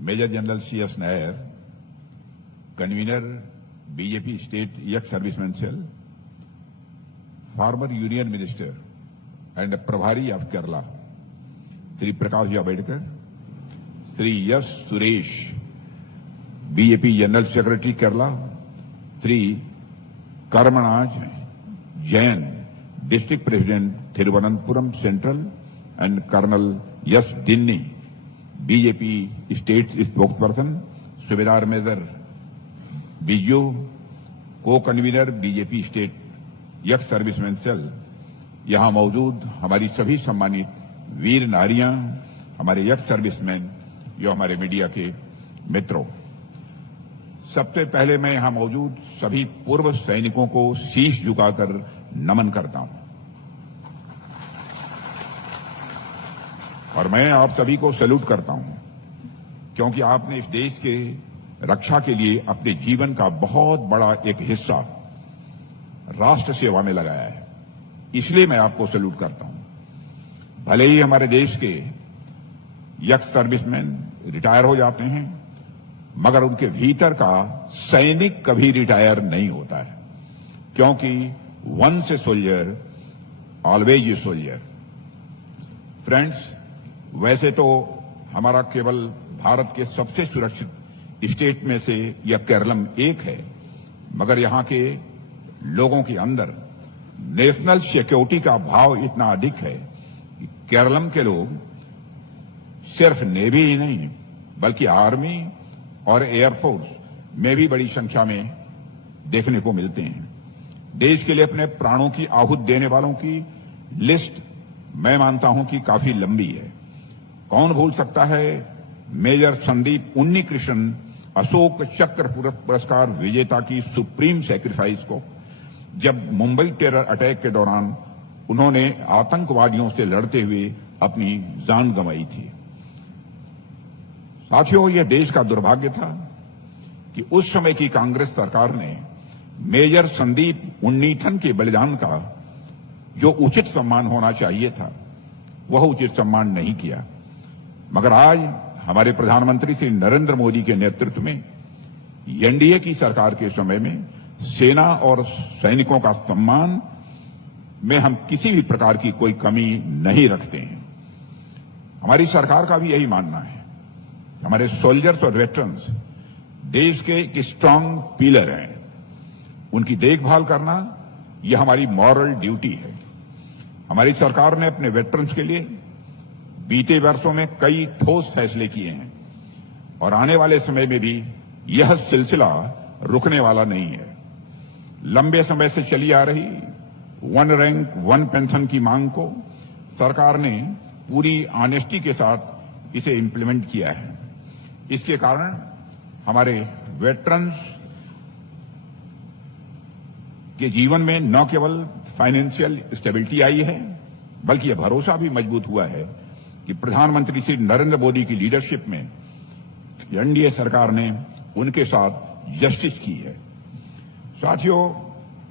Major General C.S. Nair, Convener, BJP State Ex-Servicemen Cell, former Union Minister and Prabhari of Kerala, Sri Prakash Javadekar, Sri S. Suresh, BJP General Secretary Kerala, Sri Karmanaj Jain, District President Thiruvananthapuram Central, and Colonel S. Dinny, BJP State Spokesperson, Subedar Major Biju, Co-Convener BJP State Ex-Servicemen Cell, यहाँ मौजूद हमारी सभी सम्मानित वीर नारियां, हमारे ex serviceman, जो हमारे media के मित्रों, सबसे पहले मैं यहां मौजूद सभी पूर्व सैनिकों को शीश झुकाकर नमन करता हूं और मैं आप सभी को सैल्यूट करता हूं, क्योंकि आपने इस देश के रक्षा के लिए अपने जीवन का बहुत बड़ा एक हिस्सा राष्ट्र सेवा में लगाया है। इसलिए मैं आपको सैल्यूट करता हूं। भले ही हमारे देश के एक्स सर्विसमैन रिटायर हो जाते हैं, मगर उनके भीतर का सैनिक कभी रिटायर नहीं होता है, क्योंकि once a soldier always a soldier. Friends, वैसे तो हमारा केवल भारत के सबसे सुरक्षित स्टेट में से यह केरलम एक है, मगर यहां के लोगों के अंदर नेशनल सिक्योरिटी का भाव इतना अधिक है कि केरलम के लोग सिर्फ नेवी ही नहीं बल्कि आर्मी और एयरफोर्स में भी बड़ी संख्या में देखने को मिलते हैं। देश के लिए अपने प्राणों की आहुत देने वालों की लिस्ट मैं मानता हूं कि काफी लंबी है। कौन भूल सकता है मेजर संदीप उन्नीकृष्णन, अशोक चक्र पुरस्कार विजेता की सुप्रीम सैक्रिफाइस को, जब मुंबई टेरर अटैक के दौरान उन्होंने आतंकवादियों से लड़ते हुए अपनी जान गंवाई थी। साथियों, यह देश का दुर्भाग्य था कि उस समय की कांग्रेस सरकार ने मेजर संदीप उन्नीथन के बलिदान का जो उचित सम्मान होना चाहिए था, वह उचित सम्मान नहीं किया। मगर आज हमारे प्रधानमंत्री श्री नरेंद्र मोदी के नेतृत्व में एनडीए की सरकार के समय में सेना और सैनिकों का सम्मान में हम किसी भी प्रकार की कोई कमी नहीं रखते हैं। हमारी सरकार का भी यही मानना है। हमारे सोल्जर्स और वेटरन्स देश के एक स्ट्रांग पिलर हैं। उनकी देखभाल करना यह हमारी मॉरल ड्यूटी है। हमारी सरकार ने अपने वेटरन्स के लिए बीते वर्षों में कई ठोस फैसले किए हैं और आने वाले समय में भी यह सिलसिला रुकने वाला नहीं है। लंबे समय से चली आ रही वन रैंक वन पेंशन की मांग को सरकार ने पूरी ऑनेस्टी के साथ इसे इंप्लीमेंट किया है। इसके कारण हमारे वेटरन्स के जीवन में न केवल फाइनेंशियल स्टेबिलिटी आई है, बल्कि यह भरोसा भी मजबूत हुआ है कि प्रधानमंत्री श्री नरेंद्र मोदी की लीडरशिप में एनडीए सरकार ने उनके साथ जस्टिस की है। साथियों,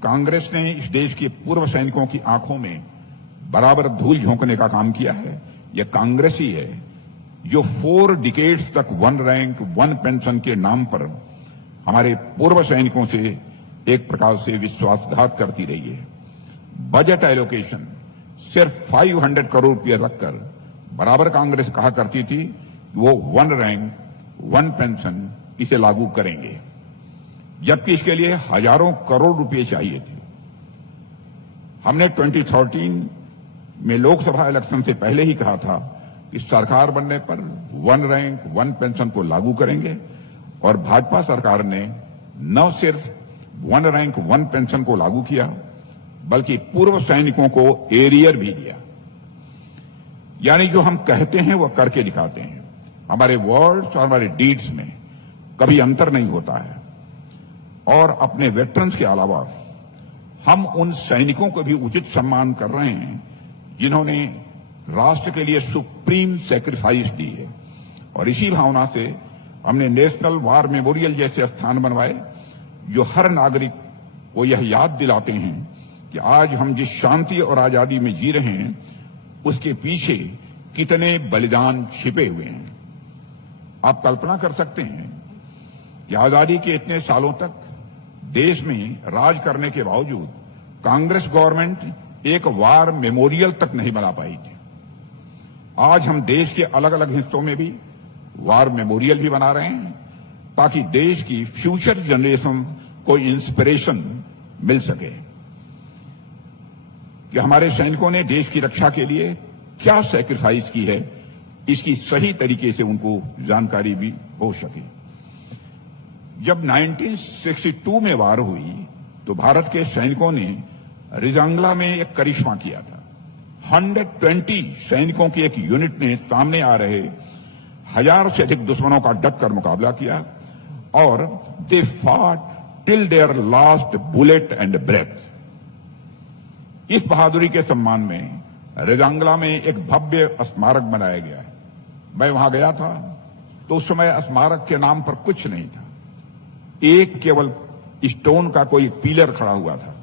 कांग्रेस ने इस देश के पूर्व सैनिकों की आंखों में बराबर धूल झोंकने का काम किया है। यह कांग्रेस ही है जो 4 डिकेड्स तक वन रैंक वन पेंशन के नाम पर हमारे पूर्व सैनिकों से एक प्रकार से विश्वासघात करती रही है। बजट एलोकेशन सिर्फ 500 करोड़ रुपये रखकर बराबर कांग्रेस कहा करती थी वो वन रैंक वन पेंशन इसे लागू करेंगे, जबकि इसके लिए हजारों करोड़ रुपए चाहिए थे। हमने 2013 में लोकसभा इलेक्शन से पहले ही कहा था कि सरकार बनने पर वन रैंक वन पेंशन को लागू करेंगे, और भाजपा सरकार ने न सिर्फ वन रैंक वन पेंशन को लागू किया, बल्कि पूर्व सैनिकों को एरियर भी दिया। यानी जो हम कहते हैं वह करके दिखाते हैं। हमारे वर्ड्स और हमारे डीड्स में कभी अंतर नहीं होता है। और अपने वेटरन्स के अलावा हम उन सैनिकों को भी उचित सम्मान कर रहे हैं जिन्होंने राष्ट्र के लिए सुप्रीम सैक्रिफाइस दी है। और इसी भावना से हमने नेशनल वार मेमोरियल जैसे स्थान बनवाए जो हर नागरिक को यह याद दिलाते हैं कि आज हम जिस शांति और आजादी में जी रहे हैं उसके पीछे कितने बलिदान छिपे हुए हैं। आप कल्पना कर सकते हैं कि आजादी के इतने सालों तक देश में राज करने के बावजूद कांग्रेस गवर्नमेंट एक वार मेमोरियल तक नहीं बना पाई थी। आज हम देश के अलग अलग हिस्सों में भी वार मेमोरियल भी बना रहे हैं ताकि देश की फ्यूचर जनरेशन को इंस्पिरेशन मिल सके कि हमारे सैनिकों ने देश की रक्षा के लिए क्या सैक्रिफाइस की है, इसकी सही तरीके से उनको जानकारी भी हो सके। जब 1962 में वार हुई तो भारत के सैनिकों ने रिजांगला में एक करिश्मा किया था। 120 सैनिकों की एक यूनिट ने सामने आ रहे 1000 से अधिक दुश्मनों का डट कर मुकाबला किया और they fought till their last bullet and breath. इस बहादुरी के सम्मान में रिजांगला में एक भव्य स्मारक बनाया गया है। मैं वहां गया था तो उस समय स्मारक के नाम पर कुछ नहीं था, एक केवल स्टोन का कोई पिलर खड़ा हुआ था।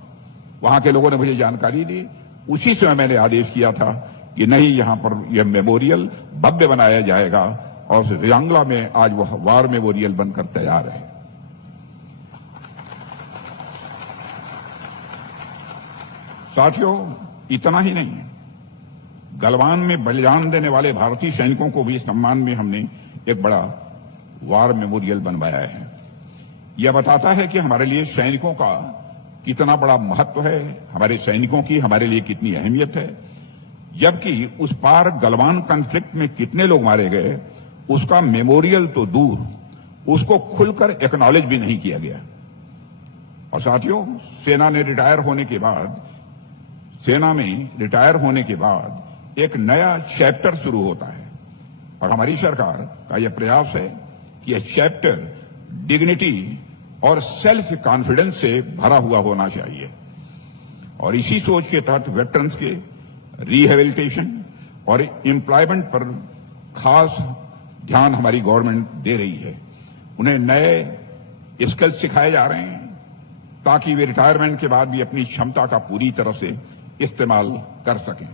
वहां के लोगों ने मुझे जानकारी दी, उसी समय मैंने आदेश किया था कि नहीं, यहां पर यह मेमोरियल भव्य बनाया जाएगा और रिजांगला में आज वह वार मेमोरियल बनकर तैयार है। साथियों, इतना ही नहीं, गलवान में बलिदान देने वाले भारतीय सैनिकों को भी सम्मान में हमने एक बड़ा वार मेमोरियल बनवाया है। यह बताता है कि हमारे लिए सैनिकों का कितना बड़ा महत्व है, हमारे सैनिकों की हमारे लिए कितनी अहमियत है। जबकि उस पार गलवान कॉन्फ्लिक्ट में कितने लोग मारे गए उसका मेमोरियल तो दूर, उसको खुलकर एक्नॉलेज भी नहीं किया गया। और साथियों, सेना में रिटायर होने के बाद एक नया चैप्टर शुरू होता है और हमारी सरकार का यह प्रयास है कि यह चैप्टर डिग्निटी और सेल्फ कॉन्फिडेंस से भरा हुआ होना चाहिए। और इसी सोच के तहत वेटरन्स के रिहेबिलिटेशन और एम्प्लॉयमेंट पर खास ध्यान हमारी गवर्नमेंट दे रही है। उन्हें नए स्किल्स सिखाए जा रहे हैं ताकि वे रिटायरमेंट के बाद भी अपनी क्षमता का पूरी तरह से इस्तेमाल कर सकें।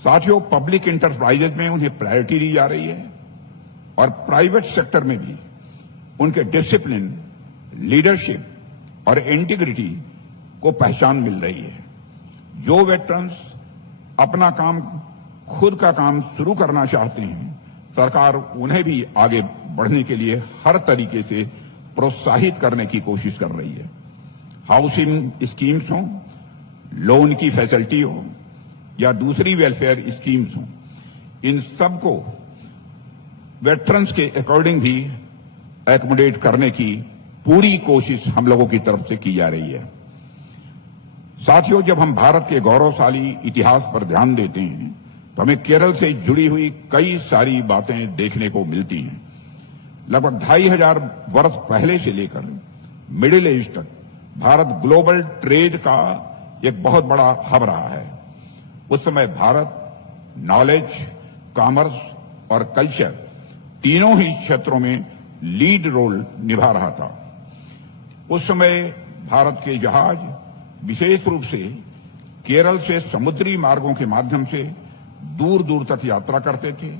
साथियों, पब्लिक इंटरप्राइजेज में उन्हें प्रायोरिटी दी जा रही है और प्राइवेट सेक्टर में भी उनके डिसिप्लिन, लीडरशिप और इंटीग्रिटी को पहचान मिल रही है। जो वेटरन्स अपना काम, खुद का काम शुरू करना चाहते हैं, सरकार उन्हें भी आगे बढ़ने के लिए हर तरीके से प्रोत्साहित करने की कोशिश कर रही है। हाउसिंग स्कीम्स हो, लोन की फैसिलिटी हो या दूसरी वेलफेयर स्कीम्स हो, इन सबको वेटरन्स के अकॉर्डिंग भी एकोमोडेट करने की पूरी कोशिश हम लोगों की तरफ से की जा रही है। साथियों, जब हम भारत के गौरवशाली इतिहास पर ध्यान देते हैं तो हमें केरल से जुड़ी हुई कई सारी बातें देखने को मिलती हैं। लगभग 2500 वर्ष पहले से लेकर मिडिल ईस्ट तक भारत ग्लोबल ट्रेड का एक बहुत बड़ा हब रहा है। उस समय भारत नॉलेज, कॉमर्स और कल्चर तीनों ही क्षेत्रों में लीड रोल निभा रहा था। उस समय भारत के जहाज विशेष रूप से केरल से समुद्री मार्गों के माध्यम से दूर दूर तक यात्रा करते थे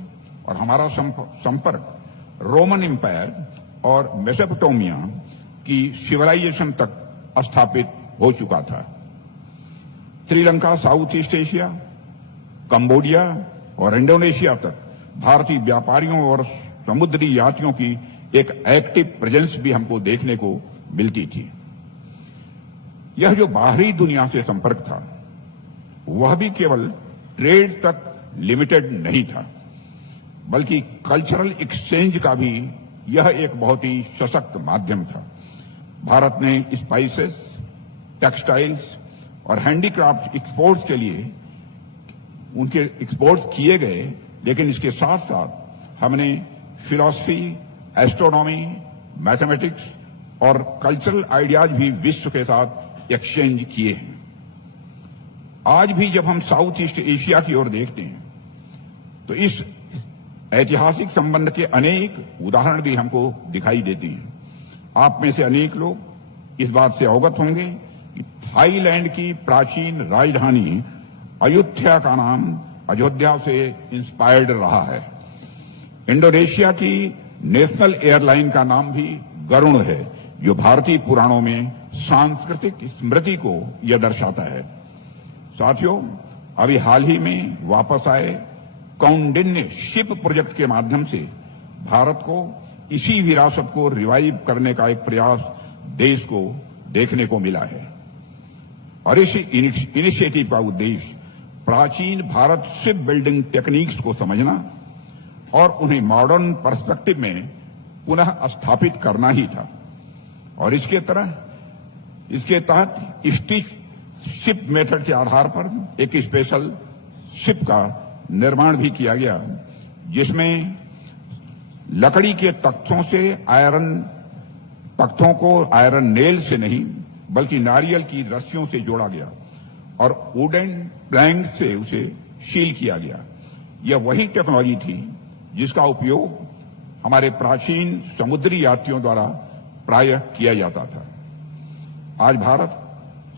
और हमारा संपर्क रोमन एम्पायर और मेसोपोटामिया की सिविलाइजेशन तक स्थापित हो चुका था। Sri Lanka, south east Asia, Cambodia और इंडोनेशिया तक भारतीय व्यापारियों और समुद्री यात्रियों की एक एक्टिव प्रेजेंस भी हमको देखने को मिलती थी। यह जो बाहरी दुनिया से संपर्क था वह भी केवल ट्रेड तक लिमिटेड नहीं था, बल्कि कल्चरल एक्सचेंज का भी यह एक बहुत ही सशक्त माध्यम था। भारत ने स्पाइसेस, टेक्सटाइल्स और हैंडीक्राफ्ट एक्सपोर्ट्स के लिए उनके एक्सपोर्ट्स किए गए, लेकिन इसके साथ साथ हमने फिलॉसफी, एस्ट्रोनॉमी, मैथमेटिक्स और कल्चरल आइडियाज भी विश्व के साथ एक्सचेंज किए हैं। आज भी जब हम साउथ ईस्ट एशिया की ओर देखते हैं तो इस ऐतिहासिक संबंध के अनेक उदाहरण भी हमको दिखाई देते हैं। आप में से अनेक लोग इस बात से अवगत होंगे कि थाईलैंड की प्राचीन राजधानी अयोध्या का नाम अयोध्या से इंस्पायर्ड रहा है। इंडोनेशिया की नेशनल एयरलाइन का नाम भी गरुण है, जो भारतीय पुराणों में सांस्कृतिक स्मृति को यह दर्शाता है। साथियों, अभी हाल ही में वापस आए कौंडिन्य शिप प्रोजेक्ट के माध्यम से भारत को इसी विरासत को रिवाइव करने का एक प्रयास देश को देखने को मिला है। और इस इनिशिएटिव का उद्देश्य प्राचीन भारत शिप बिल्डिंग टेक्निक्स को समझना और उन्हें मॉडर्न पर्सपेक्टिव में पुनः स्थापित करना ही था। और इसके तहत स्टिच शिप मेथड के आधार पर एक स्पेशल शिप का निर्माण भी किया गया, जिसमें लकड़ी के तख्तों को आयरन नेल से नहीं बल्कि नारियल की रस्सियों से जोड़ा गया और वुडन प्लैंक से उसे सील किया गया। यह वही टेक्नोलॉजी थी जिसका उपयोग हमारे प्राचीन समुद्री यात्रियों द्वारा प्रायः किया जाता था। आज भारत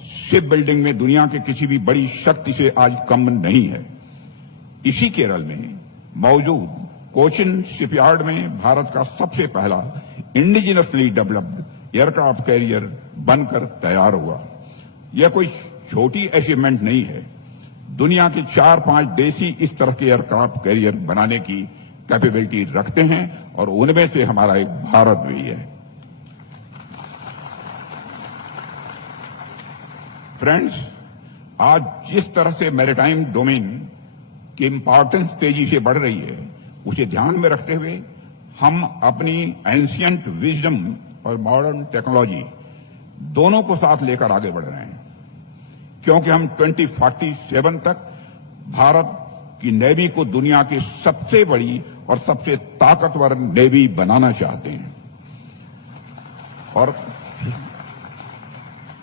शिप बिल्डिंग में दुनिया के किसी भी बड़ी शक्ति से आज कम नहीं है। इसी केरल में मौजूद कोचिन शिपयार्ड में भारत का सबसे पहला इंडिजिनसली डेवलप्ड एयरक्राफ्ट कैरियर बनकर तैयार हुआ। यह कोई छोटी अचीवमेंट नहीं है। दुनिया के 4-5 देश ही इस तरह के एयरक्राफ्ट कैरियर बनाने की कैपेबिलिटी रखते हैं और उनमें से हमारा एक भारत भी है। फ्रेंड्स, आज जिस तरह से मैरीटाइम डोमेन की इंपॉर्टेंस तेजी से बढ़ रही है, उसे ध्यान में रखते हुए हम अपनी एंशिएंट विजडम और मॉडर्न टेक्नोलॉजी दोनों को साथ लेकर आगे बढ़ रहे हैं, क्योंकि हम 2047 तक भारत की नेवी को दुनिया की सबसे बड़ी और सबसे ताकतवर नेवी बनाना चाहते हैं। और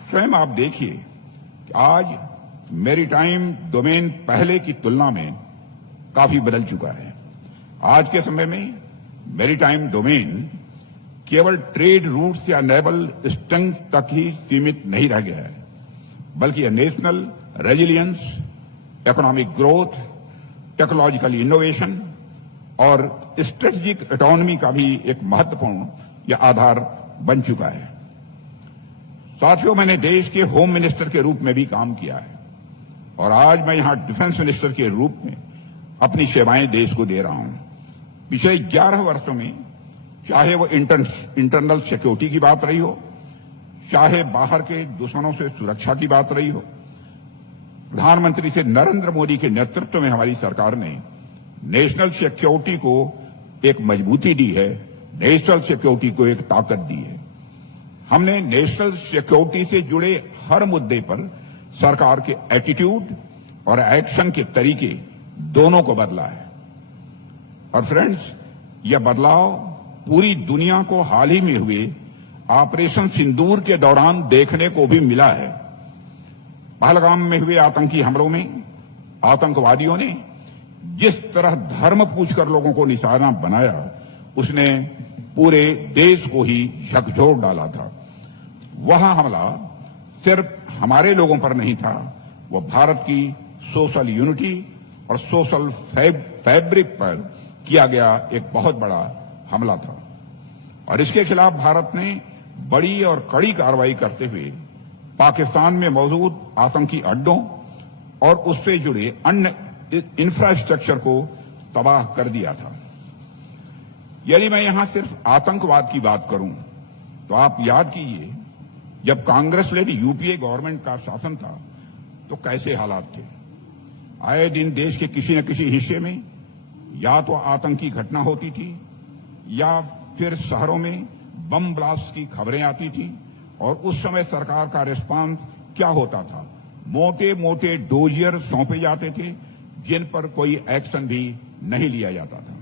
स्वयं आप देखिए कि आज मैरीटाइम डोमेन पहले की तुलना में काफी बदल चुका है। आज के समय में मैरीटाइम डोमेन केवल ट्रेड रूट्स या नेवल स्ट्रेंथ तक ही सीमित नहीं रह गया है, बल्कि यह national resilience, economic growth, technological innovation और स्ट्रेटेजिक ऑटोनॉमी का भी एक महत्वपूर्ण या आधार बन चुका है। साथियों, मैंने देश के होम मिनिस्टर के रूप में भी काम किया है और आज मैं यहां डिफेंस मिनिस्टर के रूप में अपनी सेवाएं देश को दे रहा हूं। पिछले 11 वर्षों में चाहे वो इंटरनल सिक्योरिटी की बात रही हो, चाहे बाहर के दुश्मनों से सुरक्षा की बात रही हो, प्रधानमंत्री से नरेंद्र मोदी के नेतृत्व में हमारी सरकार ने नेशनल सिक्योरिटी को एक मजबूती दी है, नेशनल सिक्योरिटी को एक ताकत दी है। हमने नेशनल सिक्योरिटी से जुड़े हर मुद्दे पर सरकार के एटीट्यूड और एक्शन के तरीके दोनों को बदला है। और फ्रेंड्स, यह बदलाव पूरी दुनिया को हाल ही में हुए ऑपरेशन सिंदूर के दौरान देखने को भी मिला है। पहलगाम में हुए आतंकी हमलों में आतंकवादियों ने जिस तरह धर्म पूछकर लोगों को निशाना बनाया, उसने पूरे देश को ही झकझोर डाला था। वह हमला सिर्फ हमारे लोगों पर नहीं था, वह भारत की सोशल यूनिटी और सोशल फैब्रिक पर किया गया एक बहुत बड़ा हमला था। और इसके खिलाफ भारत ने बड़ी और कड़ी कार्रवाई करते हुए पाकिस्तान में मौजूद आतंकी अड्डों और उससे जुड़े अन्य इंफ्रास्ट्रक्चर को तबाह कर दिया था। यदि मैं यहां सिर्फ आतंकवाद की बात करूं तो आप याद कीजिए, जब कांग्रेस लेड यूपीए गवर्नमेंट का शासन था तो कैसे हालात थे। आए दिन देश के किसी न किसी हिस्से में या तो आतंकी घटना होती थी या फिर शहरों में बम ब्लास्ट की खबरें आती थी। और उस समय सरकार का रिस्पांस क्या होता था? मोटे मोटे डोजियर सौंपे जाते थे जिन पर कोई एक्शन भी नहीं लिया जाता था।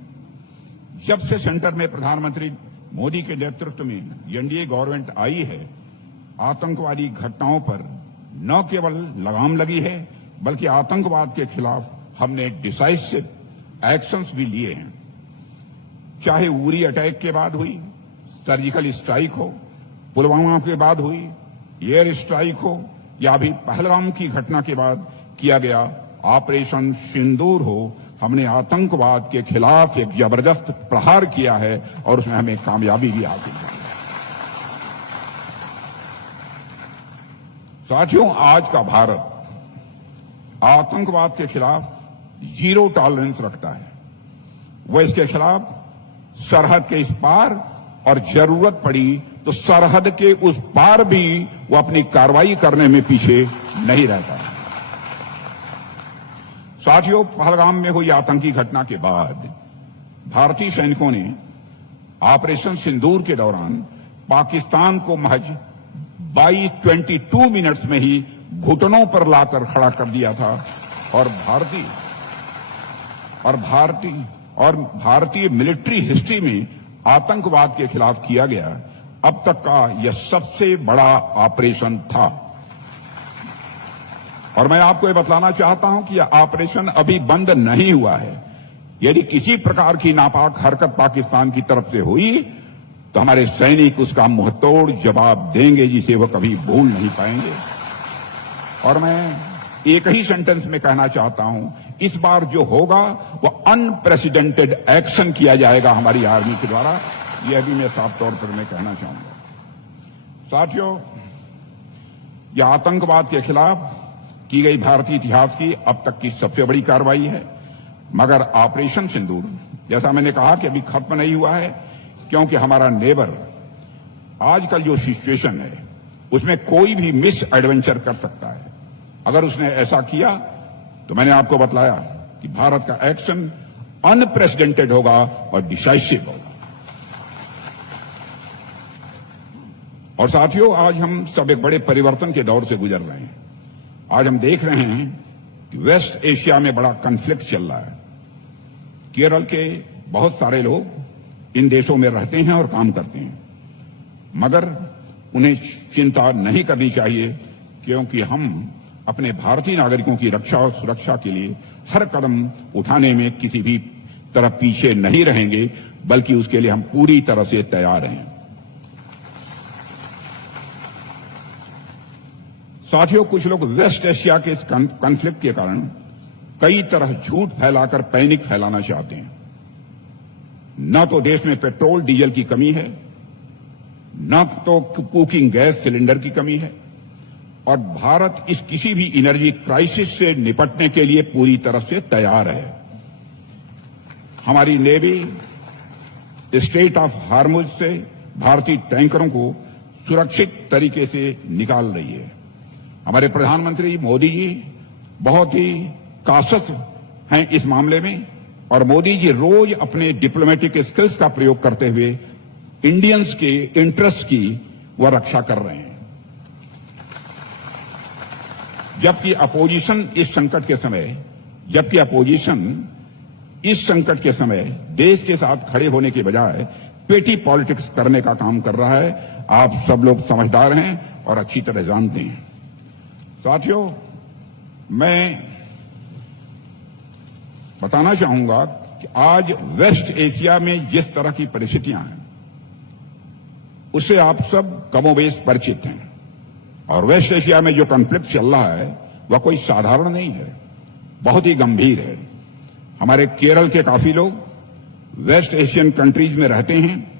जब से सेंटर में प्रधानमंत्री मोदी के नेतृत्व में एनडीए गवर्नमेंट आई है, आतंकवादी घटनाओं पर न केवल लगाम लगी है, बल्कि आतंकवाद के खिलाफ हमने डिसाइसिव एक्शंस भी लिए हैं। चाहे उरी अटैक के बाद हुई सर्जिकल स्ट्राइक हो, पुलवामा के बाद हुई एयर स्ट्राइक हो, या अभी पहलगाम की घटना के बाद किया गया ऑपरेशन सिंदूर हो, हमने आतंकवाद के खिलाफ एक जबरदस्त प्रहार किया है और उसमें हमें कामयाबी भी हासिल की है। साथियों, आज का भारत आतंकवाद के खिलाफ जीरो टॉलरेंस रखता है। वह इसके खिलाफ सरहद के इस पार और जरूरत पड़ी तो सरहद के उस पार भी वो अपनी कार्रवाई करने में पीछे नहीं रहता है। साथियों, पहलगाम में हुई आतंकी घटना के बाद भारतीय सैनिकों ने ऑपरेशन सिंदूर के दौरान पाकिस्तान को महज 22 मिनट्स में ही घुटनों पर लाकर खड़ा कर दिया था और भारतीय मिलिट्री हिस्ट्री में आतंकवाद के खिलाफ किया गया अब तक का यह सबसे बड़ा ऑपरेशन था। और मैं आपको यह बतलाना चाहता हूं कि यह ऑपरेशन अभी बंद नहीं हुआ है। यदि किसी प्रकार की नापाक हरकत पाकिस्तान की तरफ से हुई तो हमारे सैनिक उसका मुंहतोड़ जवाब देंगे, जिसे वह कभी भूल नहीं पाएंगे। और मैं एक ही सेंटेंस में कहना चाहता हूं, इस बार जो होगा वह अनप्रेसिडेंटेड एक्शन किया जाएगा हमारी आर्मी के द्वारा। यह भी मैं साफ तौर पर मैं कहना चाहूंगा। साथियों, यह आतंकवाद के खिलाफ की गई भारतीय इतिहास की अब तक की सबसे बड़ी कार्रवाई है। मगर ऑपरेशन सिंदूर, जैसा मैंने कहा कि अभी खत्म नहीं हुआ है, क्योंकि हमारा नेबर आजकल जो सिचुएशन है उसमें कोई भी मिस एडवेंचर कर सकता है। अगर उसने ऐसा किया तो मैंने आपको बतलाया कि भारत का एक्शन अनप्रेसिडेंटेड होगा और डिसाइसिव होगा। और साथियों, आज हम सब एक बड़े परिवर्तन के दौर से गुजर रहे हैं। आज हम देख रहे हैं कि वेस्ट एशिया में बड़ा कॉन्फ्लिक्ट चल रहा है। केरल के बहुत सारे लोग इन देशों में रहते हैं और काम करते हैं, मगर उन्हें चिंता नहीं करनी चाहिए, क्योंकि हम अपने भारतीय नागरिकों की रक्षा और सुरक्षा के लिए हर कदम उठाने में किसी भी तरह पीछे नहीं रहेंगे, बल्कि उसके लिए हम पूरी तरह से तैयार हैं। साथियों, कुछ लोग वेस्ट एशिया के इस कॉन्फ्लिक्ट के कारण कई तरह झूठ फैलाकर पैनिक फैलाना चाहते हैं। न तो देश में पेट्रोल डीजल की कमी है, न तो कुकिंग गैस सिलेंडर की कमी है, और भारत इस किसी भी एनर्जी क्राइसिस से निपटने के लिए पूरी तरह से तैयार है। हमारी नेवी स्ट्रेट ऑफ हार्मुज से भारतीय टैंकरों को सुरक्षित तरीके से निकाल रही है। हमारे प्रधानमंत्री मोदी जी बहुत ही कासस हैं इस मामले में, और मोदी जी रोज अपने डिप्लोमेटिक स्किल्स का प्रयोग करते हुए इंडियंस के इंटरेस्ट की वह रक्षा कर रहे हैं। जबकि अपोजिशन इस संकट के समय देश के साथ खड़े होने के बजाय पेटी पॉलिटिक्स करने का काम कर रहा है। आप सब लोग समझदार हैं और अच्छी तरह जानते हैं। साथियों, मैं बताना चाहूंगा कि आज वेस्ट एशिया में जिस तरह की परिस्थितियां हैं उससे आप सब कमोबेश परिचित हैं। और वेस्ट एशिया में जो कॉन्फ्लिक्ट चल रहा है वह कोई साधारण नहीं है, बहुत ही गंभीर है। हमारे केरल के काफी लोग वेस्ट एशियन कंट्रीज में रहते हैं,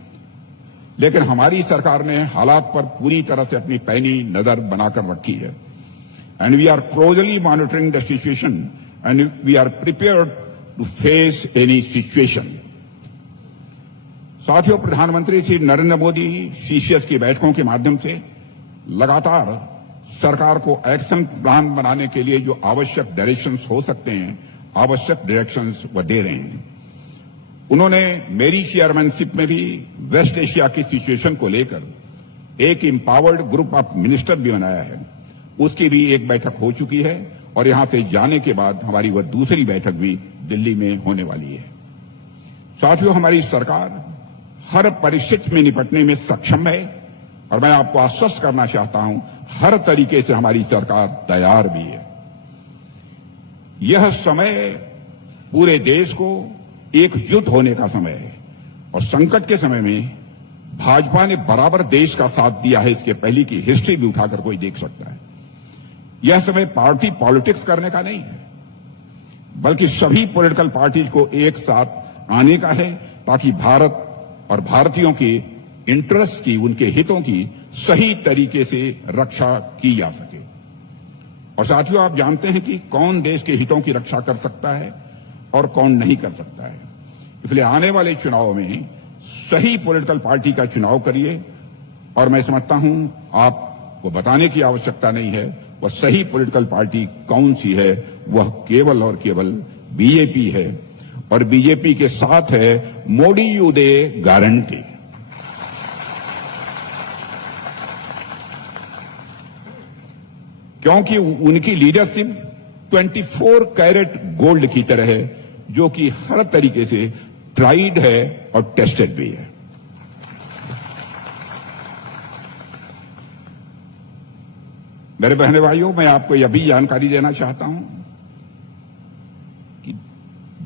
लेकिन हमारी सरकार ने हालात पर पूरी तरह से अपनी पैनी नजर बनाकर रखी है। And we are closely monitoring the situation, and we are prepared to face any situation. साथियों, प्रधानमंत्री श्री नरेंद्र मोदी सीसीएस की बैठकों के माध्यम से लगातार सरकार को एक्शन प्लान बनाने के लिए जो आवश्यक डायरेक्शंस हो सकते हैं, आवश्यक डायरेक्शंस वह दे रहे हैं। उन्होंने मेरी चेयरमैनशिप में भी वेस्ट एशिया की सिचुएशन को लेकर एक एम्पावर्ड ग्रुप ऑफ मिनिस्टर भी बनाया है। उसकी भी एक बैठक हो चुकी है और यहां से जाने के बाद हमारी वह दूसरी बैठक भी दिल्ली में होने वाली है। साथियों, हमारी सरकार हर परिस्थिति में निपटने में सक्षम है, और मैं आपको आश्वस्त करना चाहता हूं, हर तरीके से हमारी सरकार तैयार भी है। यह समय पूरे देश को एकजुट होने का समय है, और संकट के समय में भाजपा ने बराबर देश का साथ दिया है। इसके पहले की हिस्ट्री भी उठाकर कोई देख सकता है। यह समय पार्टी पॉलिटिक्स करने का नहीं है, बल्कि सभी पॉलिटिकल पार्टीज को एक साथ आने का है, ताकि भारत और भारतीयों के इंटरेस्ट की, उनके हितों की सही तरीके से रक्षा की जा सके। और साथियों, आप जानते हैं कि कौन देश के हितों की रक्षा कर सकता है और कौन नहीं कर सकता है। इसलिए आने वाले चुनाव में सही पॉलिटिकल पार्टी का चुनाव करिए, और मैं समझता हूं आपको बताने की आवश्यकता नहीं है वह सही पॉलिटिकल पार्टी कौन सी है। वह केवल और केवल बीजेपी है, और बीजेपी के साथ है मोदी यू दे गारंटी। क्योंकि उनकी लीडरशिप 24 कैरेट गोल्ड की तरह है, जो कि हर तरीके से ट्राइड है और टेस्टेड भी है। मेरे बहने भाइयों, मैं आपको यह भी जानकारी देना चाहता हूं कि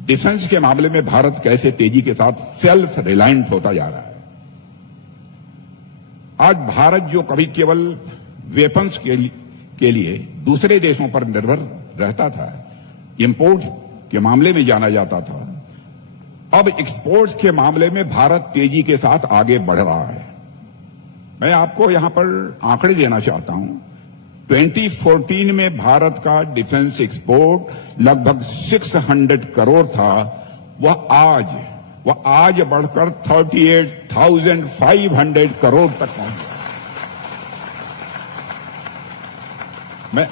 डिफेंस के मामले में भारत कैसे तेजी के साथ सेल्फ रिलायंट होता जा रहा है। आज भारत जो कभी केवल वेपन्स के लिए दूसरे देशों पर निर्भर रहता था, इंपोर्ट के मामले में जाना जाता था, अब एक्सपोर्ट्स के मामले में भारत तेजी के साथ आगे बढ़ रहा है। मैं आपको यहां पर आंकड़े देना चाहता हूं। 2014 में भारत का डिफेंस एक्सपोर्ट लगभग 600 करोड़ था, वह आज बढ़कर 38,500 करोड़ तक पहुंच गया। मैं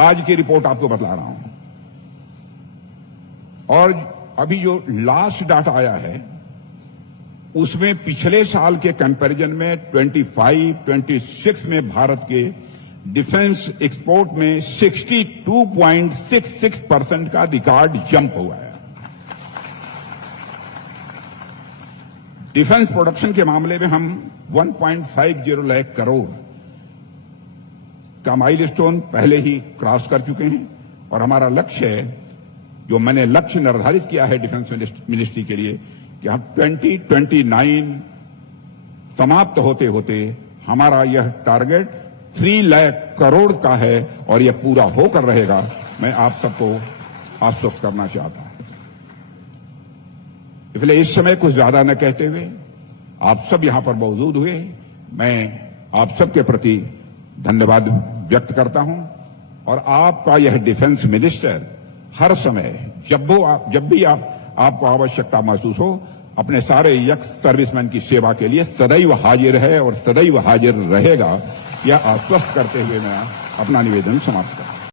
आज की रिपोर्ट आपको बता रहा हूं, और अभी जो लास्ट डाटा आया है उसमें पिछले साल के कंपैरिजन में 25-26 में भारत के डिफेंस एक्सपोर्ट में 62.66% का रिकॉर्ड जंप हुआ है। डिफेंस प्रोडक्शन के मामले में हम 1.50 लाख करोड़ का माइलस्टोन पहले ही क्रॉस कर चुके हैं, और हमारा लक्ष्य है, जो मैंने लक्ष्य निर्धारित किया है डिफेंस मिनिस्ट्री के लिए, कि हम 2029 समाप्त होते होते हमारा यह टारगेट 3 लाख करोड़ का है, और यह पूरा होकर रहेगा। मैं आप सबको आश्वस्त करना चाहता हूं। इसलिए इस समय कुछ ज्यादा न कहते हुए आप सब यहां पर मौजूद हुए, मैं आप सबके प्रति धन्यवाद व्यक्त करता हूं, और आपका यह डिफेंस मिनिस्टर हर समय जब भी आपको आवश्यकता महसूस हो, अपने सारे यक्स सर्विसमैन की सेवा के लिए सदैव हाजिर है और सदैव हाजिर रहेगा। यह आश्वस्त करते हुए मैं अपना निवेदन समाप्त करता हूं।